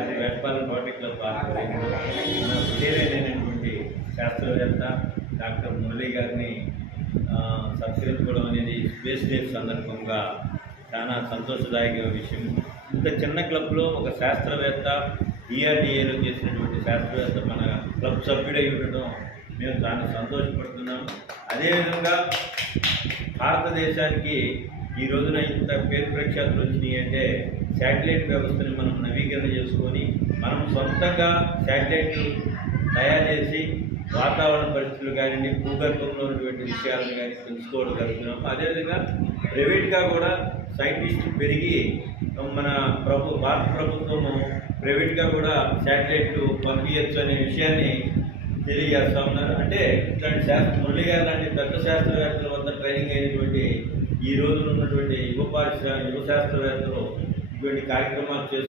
అది వెట్పాలెం rotary club ఆధ్వర్యంలో మన విజయమైనటువంటి శాస్త్రవేత్త డాక్టర్ మురళీ గారిని సత్కరించుకోవడం అనేది స్పేస్ డే సందర్భంగా చాలా సంతోషదాయక విషయం. ఇంత చిన్న క్లబ్లో ఒక శాస్త్రవేత్త డిఆర్డిఏలో చేసినటువంటి శాస్త్రవేత్త మన క్లబ్ సభ్యుడై ఉండడం మేము చాలా సంతోషపడుతున్నాం. అదేవిధంగా భారతదేశానికి ఈ రోజున ఇంత పేరు ప్రఖ్యాతులు వచ్చినాయి అంటే శాటిలైట్ వ్యవస్థని మనం నవీకరణ చేసుకొని మనం సొంతంగా శాటిలైట్లు తయారు చేసి వాతావరణ పరిస్థితులు కానివ్వండి, భూగర్భంలో ఉన్నటువంటి విషయాలను కానీ తెలుసుకోవడం జరుగుతున్నాము. అదేవిధంగా ప్రైవేట్గా కూడా సైంటిస్టులు పెరిగి మన భారత ప్రభుత్వము ప్రైవేట్గా కూడా శాటిలైట్లు పంపించచ్చు అనే విషయాన్ని తెలియజేస్తూ ఉన్నారు. అంటే ఇట్లాంటి మురళి గారు లాంటి పెద్ద శాస్త్రవేత్తల వద్ద ట్రైనింగ్ అయినటువంటి ఈ రోజున ఉన్నటువంటి యువ శాస్త్రవేత్తలు ఇటువంటి కార్యక్రమాలు చేస్తూ